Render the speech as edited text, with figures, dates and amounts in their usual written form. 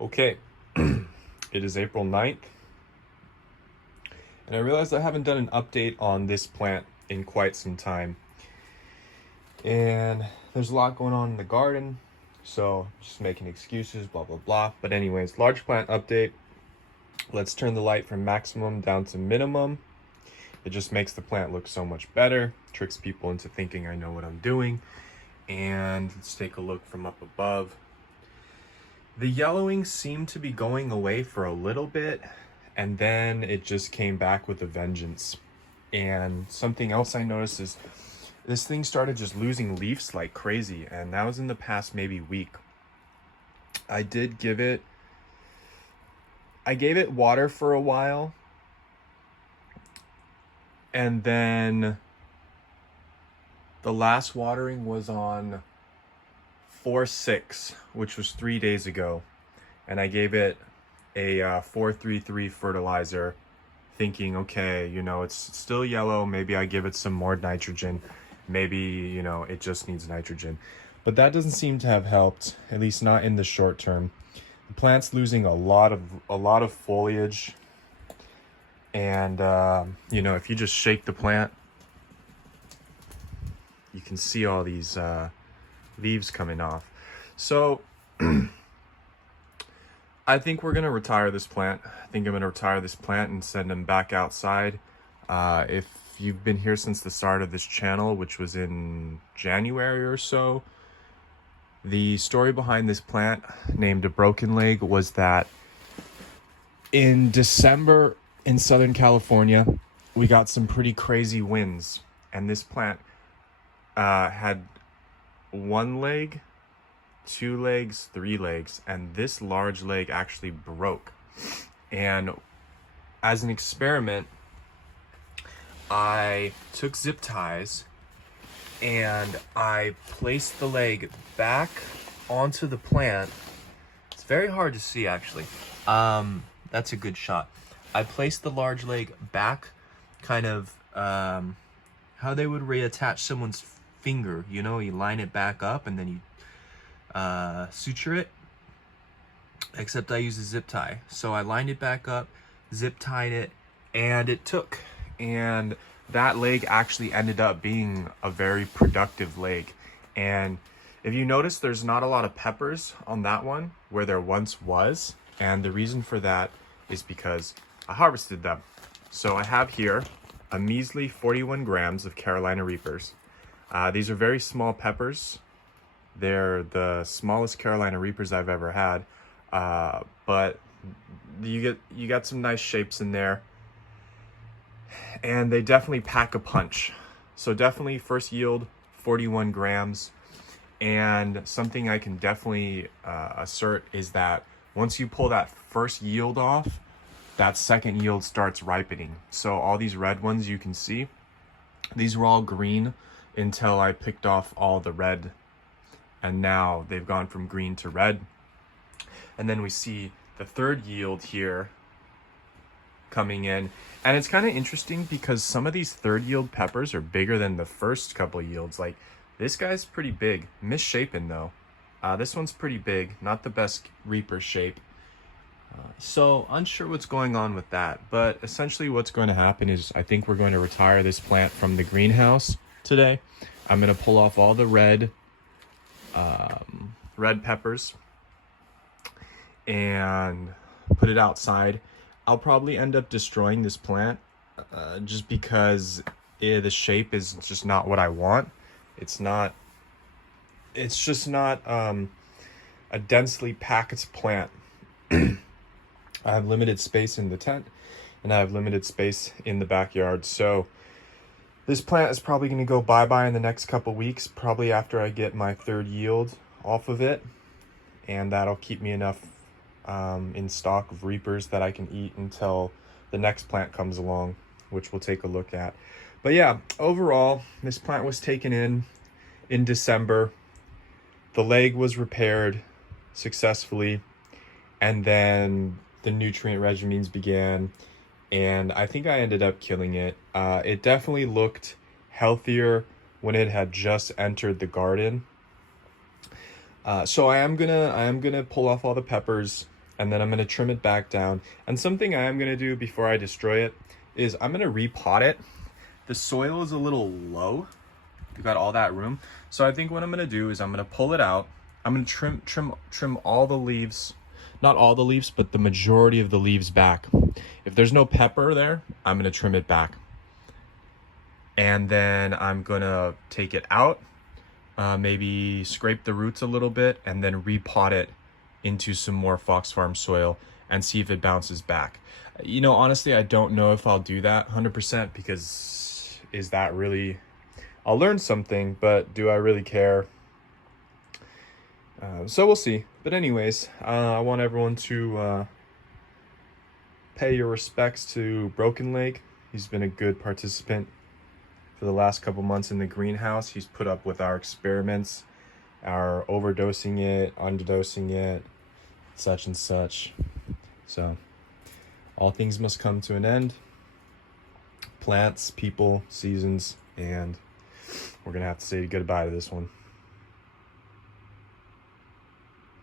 Okay, it is April 9th, and I realized I haven't done an update on this plant in quite some time. And there's a lot going on in the garden, so just making excuses, blah, blah, blah. But anyways, large plant update. Let's turn the light from maximum down to minimum. It just makes the plant look so much better, tricks people into thinking I know what I'm doing. And let's take a look from up above. The yellowing seemed to be going away for a little bit, and then it just came back with a vengeance. And something else I noticed is this thing started just losing leaves like crazy, and that was in the past maybe week. I gave it water for a while, and then the last watering was on 4/6, which was 3 days ago, and I gave it a 4-3-3 fertilizer, thinking, okay, it's still yellow, maybe I give it some more nitrogen, maybe it just needs nitrogen. But that doesn't seem to have helped, at least not in the short term. The plant's losing a lot of foliage, and if you just shake the plant, you can see all these leaves coming off. So I think we're gonna retire this plant. I think I'm gonna retire this plant and send them back outside. If you've been here since the start of this channel, which was in January or so, the story behind this plant, named a broken leg, was that in December in Southern California, we got some pretty crazy winds, and this plant had one leg, two legs, three legs, and this large leg actually broke. And as an experiment, I took zip ties and I placed the leg back onto the plant. It's very hard to see, actually. That's a good shot. I placed the large leg back, kind of how they would reattach someone's finger. You line it back up and then you suture it, except I used a zip tie. So I lined it back up, zip tied it, and it took. And that leg actually ended up being a very productive leg. And if you notice, there's not a lot of peppers on that one where there once was. And the reason for that is because I harvested them. So I have here a measly 41 grams of Carolina Reapers. These are very small peppers. They're the smallest Carolina Reapers I've ever had, but you got some nice shapes in there, and they definitely pack a punch. So definitely first yield 41 grams, and something I can definitely assert is that once you pull that first yield off, that second yield starts ripening. So all these red ones you can see, these were all green until I picked off all the red, and now they've gone from green to red. And then we see the third yield here coming in, and it's kind of interesting because some of these third yield peppers are bigger than the first couple yields. Like this guy's pretty big, misshapen though. This one's pretty big, not the best Reaper shape. So unsure what's going on with that, but essentially what's going to happen is I think we're going to retire this plant from the greenhouse today. I'm going to pull off all the red peppers and put it outside. I'll probably end up destroying this plant just because the shape is just not what I want. It's just not a densely packed plant. I have limited space in the tent, and I have limited space in the backyard. So this plant is probably going to go bye-bye in the next couple weeks, probably after I get my third yield off of it. And that'll keep me enough in stock of Reapers that I can eat until the next plant comes along, which we'll take a look at. But yeah, overall, this plant was taken in December. The leg was repaired successfully, and then the nutrient regimens began, and I think I ended up killing it. It definitely looked healthier when it had just entered the garden. So I am gonna pull off all the peppers and then I'm going to trim it back down. And something I am going to do before I destroy it is I'm going to repot it. The soil is a little low. You've got all that room. So I think what I'm going to do is I'm going to pull it out. I'm going to trim all the leaves, not all the leaves, but the majority of the leaves back. If there's no pepper there, I'm going to trim it back. And then I'm going to take it out, maybe scrape the roots a little bit, and then repot it into some more Fox Farm soil and see if it bounces back. You know, honestly, I don't know if I'll do that 100% because is that really... I'll learn something, but do I really care? So we'll see. But anyways, I want everyone to pay your respects to Broken Leg. He's been a good participant for the last couple months in the greenhouse. He's put up with our experiments, our overdosing it, underdosing it, such and such. So all things must come to an end. Plants, people, seasons, and we're gonna have to say goodbye to this one.